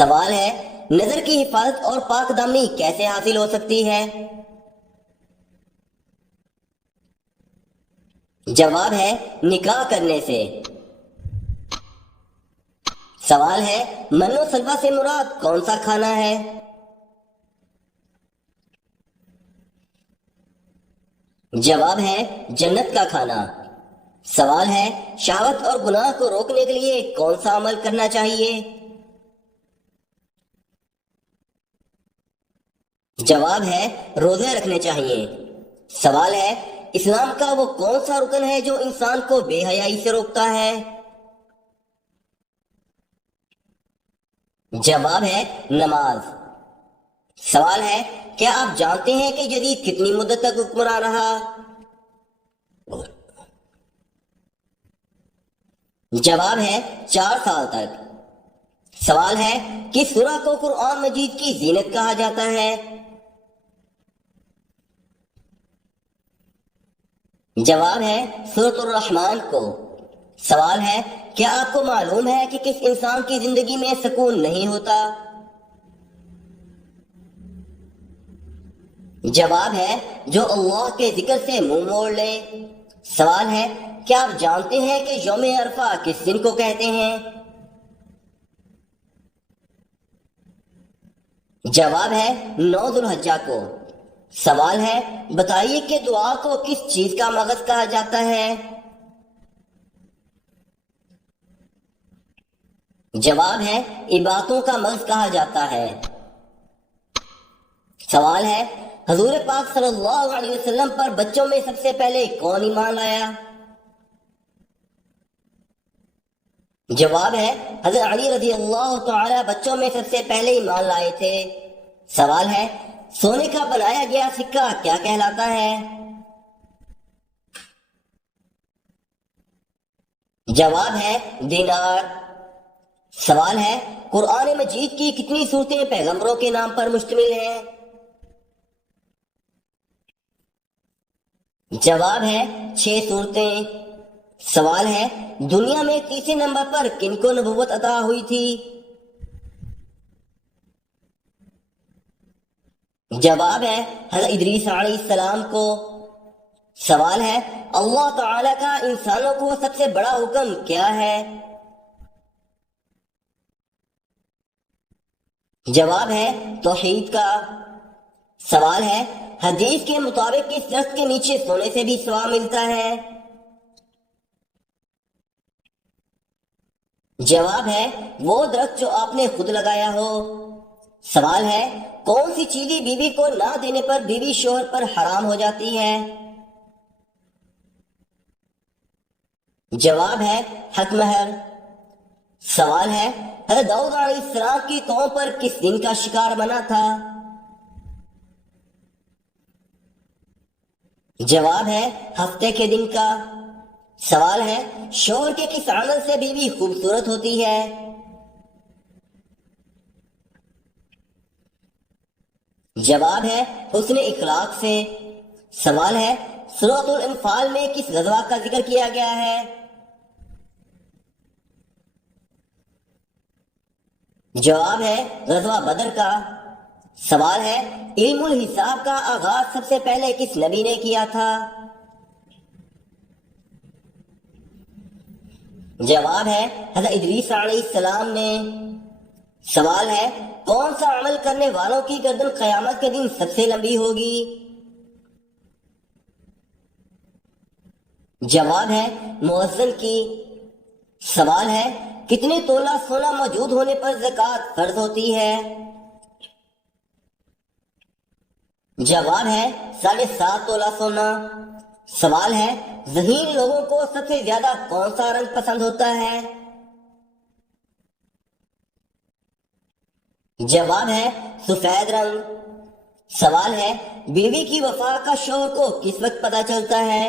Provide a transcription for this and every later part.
سوال ہے، نظر کی حفاظت اور پاک دامنی کیسے حاصل ہو سکتی ہے؟ جواب ہے نکاح کرنے سے۔ سوال ہے، من و سلوا سے مراد کون سا کھانا ہے؟ جواب ہے جنت کا کھانا۔ سوال ہے، شہوت اور گناہ کو روکنے کے لیے کون سا عمل کرنا چاہیے؟ جواب ہے روزے رکھنے چاہیے۔ سوال ہے، اسلام کا وہ کون سا رکن ہے جو انسان کو بے حیائی سے روکتا ہے؟ جواب ہے نماز۔ سوال ہے، کیا آپ جانتے ہیں کہ یزید کتنی مدت تک حکمران رہا؟ جواب ہے 4 سال تک۔ سوال ہے، کس سورہ کو قرآن مجید کی زینت کہا جاتا ہے؟ جواب ہے سورۃ الرحمن کو۔ سوال ہے، کیا آپ کو معلوم ہے کہ کس انسان کی زندگی میں سکون نہیں ہوتا؟ جواب ہے جو اللہ کے ذکر سے منہ موڑ لے۔ سوال ہے، کیا آپ جانتے ہیں کہ یوم عرفہ کس دن کو کہتے ہیں؟ جواب ہے 9 ذو الحجہ کو۔ سوال ہے، بتائیے کہ دعا کو کس چیز کا مغز کہا جاتا ہے؟ جواب ہے عبادتوں کا مغز کہا جاتا ہے۔ سوال ہے، حضور پاک صلی اللہ علیہ وسلم پر بچوں میں سب سے پہلے کون ایمان لایا؟ جواب ہے حضرت علی رضی اللہ تعالی بچوں میں سب سے پہلے ایمان لائے تھے۔ سوال ہے، سونے کا بنایا گیا سکہ کیا کہلاتا ہے؟ جواب ہے دینار۔ سوال ہے، قرآن مجید کی کتنی صورتیں پیغمبروں کے نام پر مشتمل ہیں؟ جواب ہے 6 صورتیں۔ سوال ہے، دنیا میں تیسرے نمبر پر کن کو نبوت عطا ہوئی تھی؟ جواب ہے حضرت ادریس علیہ السلام کو۔ سوال ہے، اللہ تعالی کا انسانوں کو سب سے بڑا حکم کیا ہے؟ جواب ہے توحید کا۔ سوال ہے، حدیث کے مطابق کس درخت کے نیچے سونے سے بھی ثواب ملتا ہے؟ جواب ہے وہ درخت جو آپ نے خود لگایا ہو۔ سوال ہے، کون سی چیزیں بیوی کو نہ دینے پر بیوی شوہر پر حرام ہو جاتی ہے؟ جواب ہے حق مہر۔ سوال ہے، حضرت داؤد علیہ السلام کی قوم پر کس دن کا شکار بنا تھا؟ جواب ہے ہفتے کے دن کا۔ سوال ہے، شوہر کے کس عمل سے بیوی خوبصورت ہوتی ہے؟ جواب ہے حسن اخلاق سے۔ سوال ہے، سورۃ الانفال میں کس غزوہ کا ذکر کیا گیا ہے؟ جواب ہے غزوہ بدر کا۔ سوال ہے، علم الحساب کا آغاز سب سے پہلے کس نبی نے کیا تھا؟ جواب ہے حضرت ادریس علیہ السلام نے۔ سوال ہے، کون سا عمل کرنے والوں کی گردن قیامت کے دن سب سے لمبی ہوگی؟ جواب ہے مؤذن کی۔ سوال ہے، کتنے تولہ سونا موجود ہونے پر زکوٰۃ فرض ہوتی ہے؟ جواب ہے 7.5 تولہ سونا۔ سوال ہے، ذہین لوگوں کو سب سے زیادہ کون سا رنگ پسند ہوتا ہے؟ جواب ہے سفید رنگ۔ سوال ہے، بیوی کی وفا کا شوہر کو کس وقت پتہ چلتا ہے؟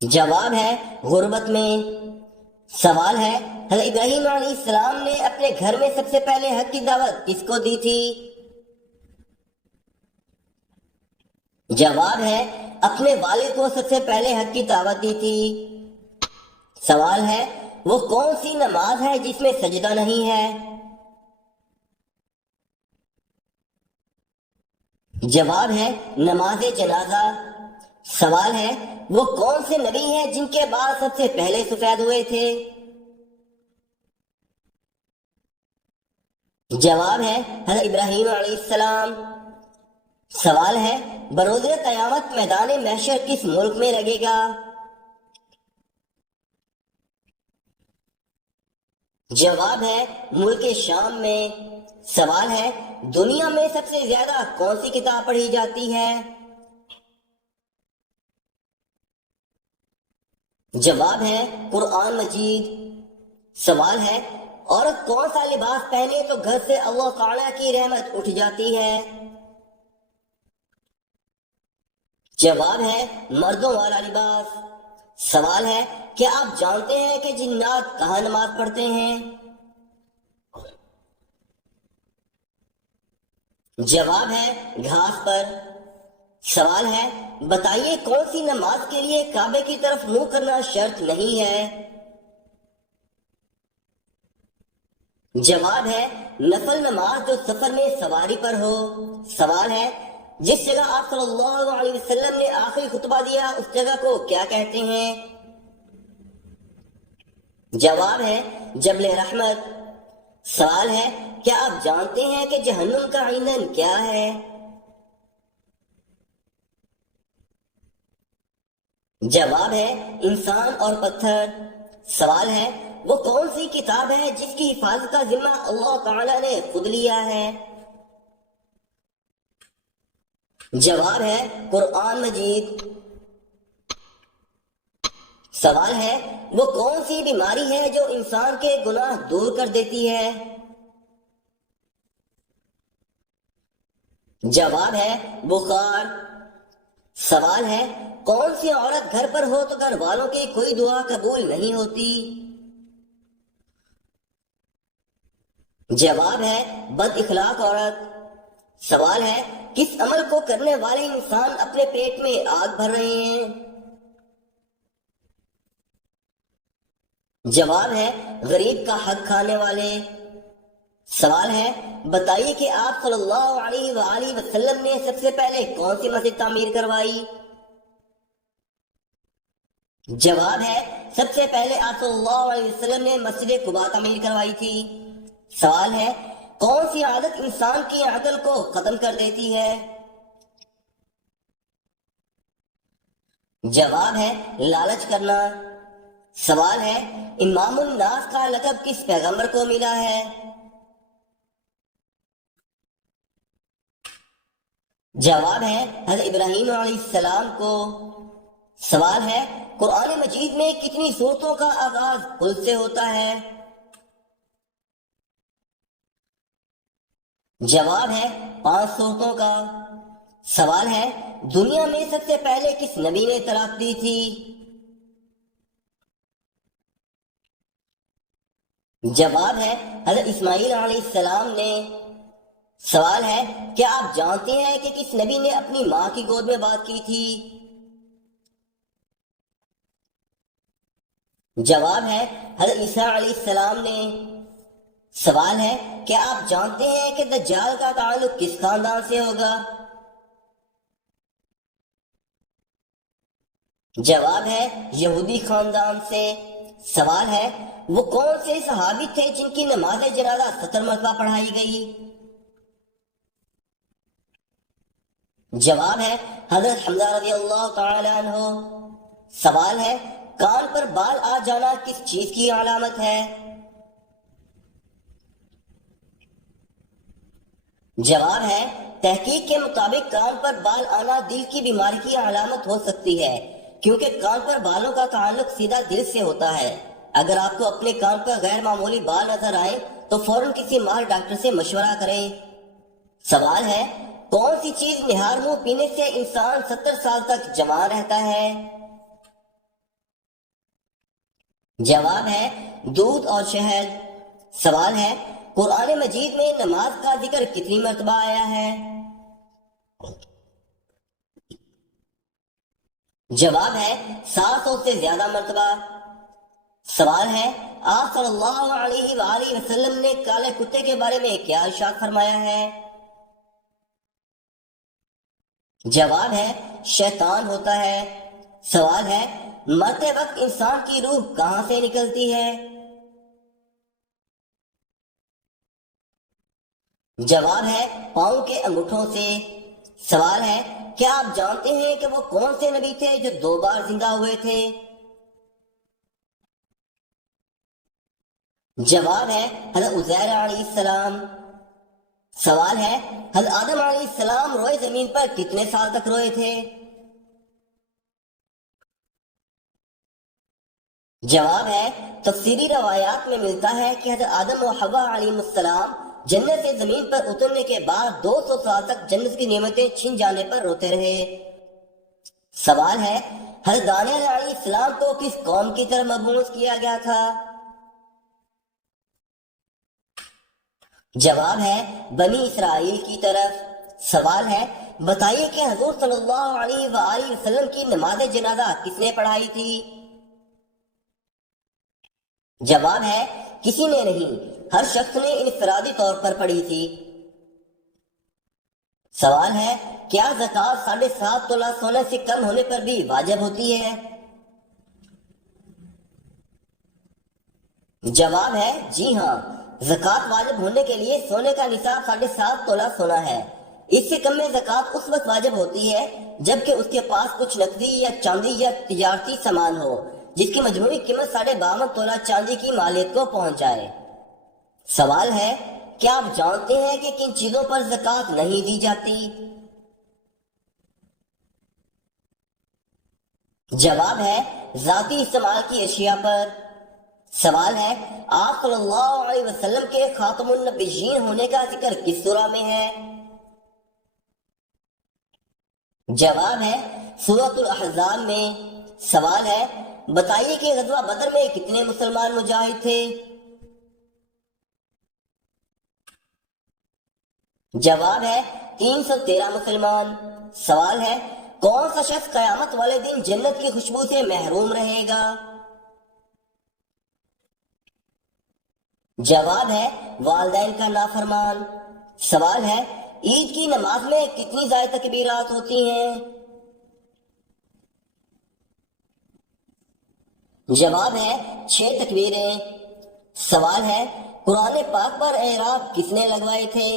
جواب ہے غربت میں۔ سوال ہے، حضرت ابراہیم علیہ السلام نے اپنے گھر میں سب سے پہلے حق کی دعوت کس کو دی تھی؟ جواب ہے اپنے والد کو سب سے پہلے حق کی دعوت دی تھی۔ سوال ہے، وہ کون سی نماز ہے جس میں سجدہ نہیں ہے؟ جواب ہے نماز جنازہ۔ سوال ہے وہ کون سے نبی ہیں جن کے بال سب سے پہلے سفید ہوئے تھے؟ جواب ہے حضرت ابراہیم علیہ السلام۔ سوال ہے بروز قیامت میدان محشر کس ملک میں لگے گا؟ جواب ہے ملک شام میں۔ سوال ہے دنیا میں سب سے زیادہ کون سی کتاب پڑھی جاتی ہے؟ جواب ہے قرآن مجید۔ سوال ہے عورت کون سا لباس پہنے تو گھر سے اللہ تعالیٰ کی رحمت اٹھ جاتی ہے؟ جواب ہے مردوں والا لباس۔ سوال ہے کیا آپ جانتے ہیں کہ جنات کہاں نماز پڑھتے ہیں؟ جواب ہے گھاس پر۔ سوال ہے بتائیے کون سی نماز کے لیے کعبے کی طرف منہ کرنا شرط نہیں ہے؟ جواب ہے نفل نماز جو سفر میں سواری پر ہو۔ سوال ہے جس جگہ آپ صلی اللہ علیہ وسلم نے آخری خطبہ دیا اس جگہ کو کیا کہتے ہیں؟ جواب ہے جبل رحمت۔ سوال ہے کیا آپ جانتے ہیں کہ جہنم کا ایندھن کیا ہے؟ جواب ہے انسان اور پتھر۔ سوال ہے وہ کون سی کتاب ہے جس کی حفاظت کا ذمہ اللہ تعالی نے خود لیا ہے؟ جواب ہے قرآن مجید۔ سوال ہے وہ کون سی بیماری ہے جو انسان کے گناہ دور کر دیتی ہے؟ جواب ہے بخار۔ سوال ہے کون سی عورت گھر پر ہو تو گھر والوں کی کوئی دعا قبول نہیں ہوتی؟ جواب ہے بد اخلاق عورت۔ سوال ہے کس عمل کو کرنے والے انسان اپنے پیٹ میں آگ بھر رہے ہیں؟ جواب ہے غریب کا حق کھانے والے۔ سوال ہے بتائیے کہ آپ صلی اللہ علیہ وآلہ وسلم نے سب سے پہلے کون سی مسجد تعمیر کروائی؟ جواب ہے سب سے پہلے آپ صلی اللہ علیہ وسلم نے مسجد قباء تعمیر کروائی تھی۔ سوال ہے کون سی عادت انسان کی عقل کو ختم کر دیتی ہے؟ جواب ہے لالچ کرنا۔ سوال ہے امام الناس کا لقب کس پیغمبر کو ملا ہے؟ جواب ہے حضرت ابراہیم علیہ السلام کو۔ سوال ہے قرآن مجید میں کتنی سورتوں کا آغاز قل سے ہوتا ہے؟ جواب ہے 5 سورتوں کا۔ سوال ہے دنیا میں سب سے پہلے کس نبی نے طلاق دی تھی؟ جواب ہے حضرت اسماعیل علیہ السلام نے۔ سوال ہے کیا آپ جانتے ہیں کہ کس نبی نے اپنی ماں کی گود میں بات کی تھی؟ جواب ہے حضرت عیسیٰ علیہ السلام نے۔ سوال ہے کیا آپ جانتے ہیں کہ دجال کا تعلق کس خاندان سے ہوگا؟ جواب ہے یہودی خاندان سے۔ سوال ہے وہ کون سے صحابی تھے جن کی نماز جنازہ 70 مرتبہ پڑھائی گئی؟ جواب ہے حضرت حمزہ رضی اللہ تعالی عنہ۔ سوال ہے کان پر بال آ جانا کس چیز کی علامت ہے؟ جواب ہے تحقیق کے مطابق کان پر بال آنا دل کی بیماری کی علامت ہو سکتی ہے، کیونکہ کان پر بالوں کا تعلق سیدھا دل سے ہوتا ہے۔ اگر آپ کو اپنے کان پر غیر معمولی بال نظر آئے تو فوراً کسی ماہر ڈاکٹر سے مشورہ کریں۔ سوال ہے کون سی چیز نہار منہ پینے سے انسان 70 سال تک جوان رہتا ہے؟ جواب ہے دودھ اور شہد۔ سوال ہے قرآن مجید میں نماز کا ذکر کتنی مرتبہ آیا ہے؟ جواب ہے 700 سے زیادہ مرتبہ۔ سوال ہے، آپ صلی اللہ علیہ وآلہ وسلم نے کالے کتے کے بارے میں کیا ارشاد فرمایا ہے؟ جواب ہے، شیطان ہوتا ہے۔ سوال ہے، مرتے وقت انسان کی روح کہاں سے نکلتی ہے؟ جواب ہے، پاؤں کے انگوٹھوں سے۔ سوال ہے، کیا آپ جانتے ہیں کہ وہ کون سے نبی تھے جو 2 بار زندہ ہوئے تھے؟ جواب ہے، حضرت عزیر علیہ السلام۔ سوال ہے، حضرت آدم علیہ السلام روئے زمین پر کتنے سال تک روئے تھے؟ جواب ہے، تفسیری روایات میں ملتا ہے کہ حضرت آدم و حوا علیہ السلام جنت سے زمین پر اترنے کے بعد 200 سال تک جنت کی نعمتیں چھن جانے پر روتے رہے۔ سوال ہے، حضرت دانیال علیہ السلام کو کس قوم کی طرف مبعوث کیا گیا تھا؟ جواب ہے، بنی اسرائیل کی طرف۔ سوال ہے، بتائیے کہ حضور صلی اللہ علیہ وآلہ وسلم کی نماز جنازہ کس نے پڑھائی تھی؟ جواب ہے، کسی نے نہیں، ہر شخص نے انفرادی طور پر پڑھی تھی۔ سوال ہے، کیا زکوٰۃ 7.5 تولہ سونے سے کم ہونے پر بھی واجب ہوتی ہے؟ جواب ہے، جی ہاں، زکوٰۃ واجب ہونے کے لیے سونے کا نصاب 7.5 تولہ سونا ہے۔ اس سے کم میں زکوٰۃ اس وقت واجب ہوتی ہے جبکہ اس کے پاس کچھ نقدی یا چاندی یا تجارتی سامان ہو جس کی مجموعی قیمت 52.5 تولہ چاندی کی مالیت کو پہنچ جائے۔ سوال ہے، کیا آپ جانتے ہیں کہ کن چیزوں پر زکوٰۃ نہیں دی جاتی؟ جواب ہے، ذاتی استعمال کی اشیاء پر۔ سوال ہے، آپ صلی اللہ علیہ وسلم کے خاتم النبیین ہونے کا ذکر کس سورہ میں ہے؟ جواب ہے، سورۃ الاحزاب میں۔ سوال ہے، بتائیے کہ غزوہ بدر میں کتنے مسلمان مجاہد تھے؟ جواب ہے، 313 مسلمان۔ سوال ہے، کون سا شخص قیامت والے دن جنت کی خوشبو سے محروم رہے گا؟ جواب ہے، والدین کا نافرمان۔ سوال ہے، عید کی نماز میں کتنی زائد تکبیرات ہوتی ہیں؟ جواب ہے، 6 تکبیریں۔ سوال ہے، قرآن پاک پر اعراب کس نے لگوائے تھے؟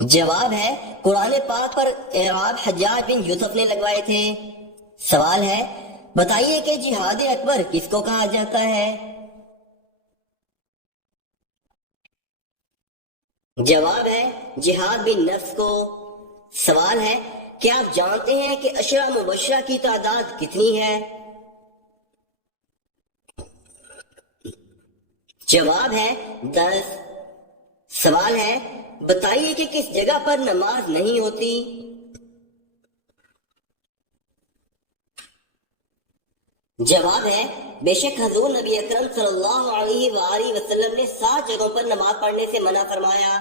جواب ہے، قرآن پاک پر اعراب حجاج بن یوسف نے لگوائے تھے۔ سوال ہے، بتائیے کہ جہاد اکبر کس کو کہا جاتا ہے؟ جواب ہے، جہاد بن نفس کو۔ سوال ہے، کیا آپ جانتے ہیں کہ عشرہ مبشرہ کی تعداد کتنی ہے؟ جواب ہے، 10۔ سوال ہے، بتائیے کہ کس جگہ پر نماز نہیں ہوتی؟ جواب ہے، بے شک حضور نبی اکرم صلی اللہ علیہ وآلہ وسلم نے 7 جگہوں پر نماز پڑھنے سے منع فرمایا۔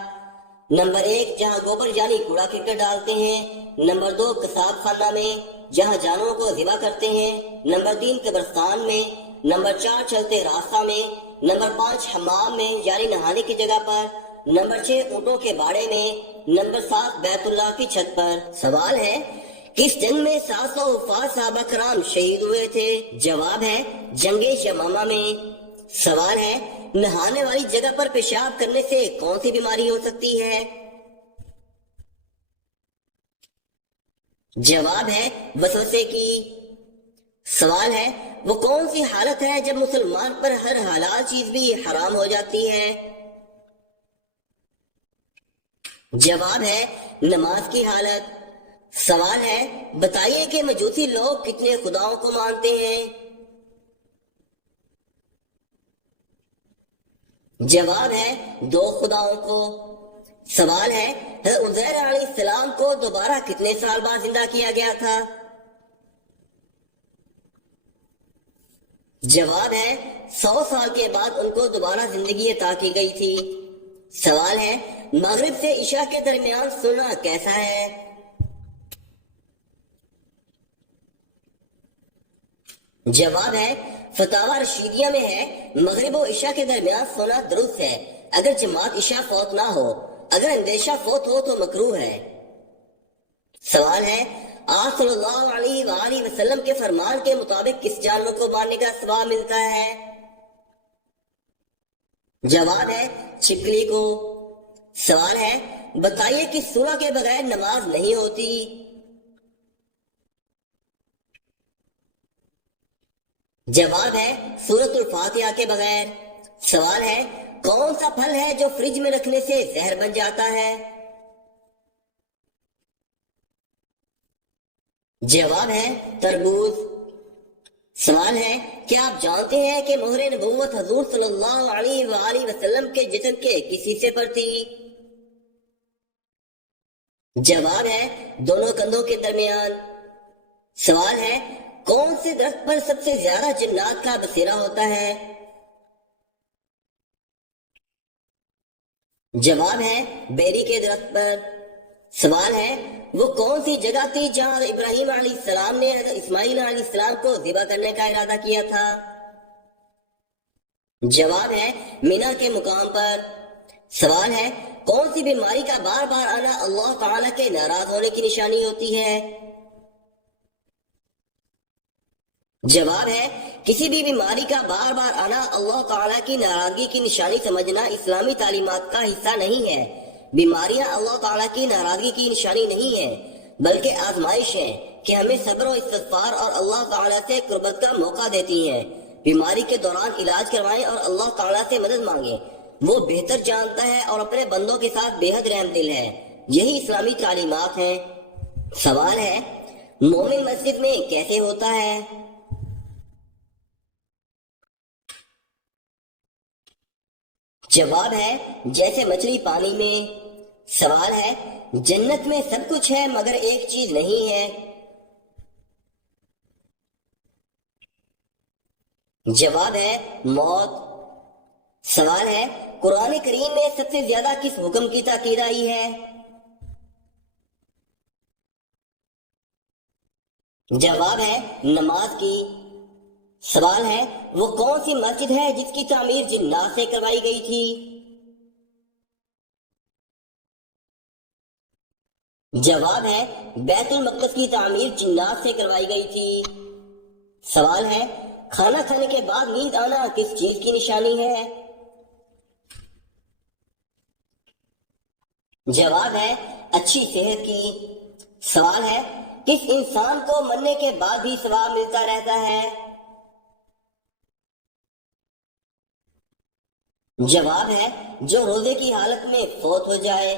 نمبر 1، جہاں گوبر یعنی کوڑا کرکٹ ڈالتے ہیں۔ نمبر 2، قصاب خانہ میں جہاں جانوروں کو ذبح کرتے ہیں۔ نمبر 3، قبرستان میں۔ نمبر 4، چلتے راستہ میں۔ نمبر 5، حمام میں یعنی نہانے کی جگہ پر۔ نمبر 6، اونٹوں کے باڑے میں۔ نمبر 7، بیت اللہ کی چھت پر۔ سوال ہے، کس جنگ میں 700 وفات صحابہ کرام شہید ہوئے تھے؟ جواب ہے، جنگ یمامہ میں۔ سوال ہے، نہانے والی جگہ پر پیشاب کرنے سے کون سی بیماری ہو سکتی ہے؟ جواب ہے، وسوسے کی۔ سوال ہے، وہ کون سی حالت ہے جب مسلمان پر ہر حلال چیز بھی حرام ہو جاتی ہے؟ جواب ہے، نماز کی حالت۔ سوال ہے، بتائیے کہ مجوسی لوگ کتنے خداؤں کو مانتے ہیں؟ جواب ہے، 2 خداؤں کو۔ سوال ہے، حضرت عزیر علیہ السلام کو دوبارہ کتنے سال بعد زندہ کیا گیا تھا؟ جواب ہے، 100 سال کے بعد ان کو دوبارہ زندگی عطا کی گئی تھی۔ سوال ہے، مغرب سے عشاء کے درمیان سونا کیسا ہے؟ جواب ہے فتاوی رشیدیہ میں ہے مغرب و عشاء کے درمیان سونا درست ہے اگر جماعت عشاء فوت نہ ہو، اگر اندیشہ فوت ہو تو مکروہ ہے۔ سوال ہے آپ صلی اللہ علیہ وآلہ وسلم کے فرمان کے مطابق کس جانور کو مارنے کا ثواب ملتا ہے؟ جواب ہے چھپکلی کو۔ سوال ہے بتائیے کہ سورہ کے بغیر نماز نہیں ہوتی؟ جواب ہے سورۃ الفاتحہ کے بغیر۔ سوال ہے کون سا پھل ہے جو فریج میں رکھنے سے زہر بن جاتا ہے؟ جواب ہے تربوز۔ سوال ہے کیا آپ جانتے ہیں کہ مہر نبوت حضور صلی اللہ علیہ وآلہ وسلم کے جسم کے کس حصے پر تھی؟ جواب ہے دونوں کندھوں کے درمیان۔ سوال ہے کون سے درخت پر سب سے زیادہ جنات کا بسیرا ہوتا ہے؟ جواب ہے بیری کے درخت پر۔ سوال ہے وہ کون سی جگہ تھی جہاں ابراہیم علیہ السلام نے حضرت اسماعیل علیہ السلام کو ذبح کرنے کا ارادہ کیا تھا؟ جواب ہے مینا کے مقام پر۔ سوال ہے کون سی بیماری کا بار بار آنا اللہ تعالیٰ کے ناراض ہونے کی نشانی ہوتی ہے؟ جواب ہے کسی بھی بیماری کا بار بار آنا اللہ تعالیٰ کی ناراضگی کی نشانی سمجھنا اسلامی تعلیمات کا حصہ نہیں ہے۔ بیماریاں اللہ تعالیٰ کی ناراضگی کی نشانی نہیں ہے بلکہ آزمائش ہے کہ ہمیں صبر و استغفار اور اللہ تعالیٰ سے قربت کا موقع دیتی ہیں۔ بیماری کے دوران علاج کروائیں اور اللہ تعالیٰ سے مدد مانگیں، وہ بہتر جانتا ہے اور اپنے بندوں کے ساتھ بے حد رحم دل ہے۔ یہی اسلامی تعلیمات ہیں۔ سوال ہے مومن مسجد میں کیسے ہوتا ہے؟ جواب ہے جیسے مچھلی پانی میں۔ سوال ہے جنت میں سب کچھ ہے مگر ایک چیز نہیں ہے؟ جواب ہے موت۔ سوال ہے قرآن کریم میں سب سے زیادہ کس حکم کی تاکید آئی ہے؟ جواب ہے نماز کی۔ سوال ہے وہ کون سی مسجد ہے جس کی تعمیر جنات سے کروائی گئی تھی؟ جواب ہے بیت المقدس کی تعمیر جنات سے کروائی گئی تھی۔ سوال ہے کھانا کھانے کے بعد نیند آنا کس چیز کی نشانی ہے؟ جواب ہے اچھی صحت کی۔ سوال ہے کس انسان کو مرنے کے بعد بھی ثواب ملتا رہتا ہے؟ جواب ہے جو روزے کی حالت میں فوت ہو جائے۔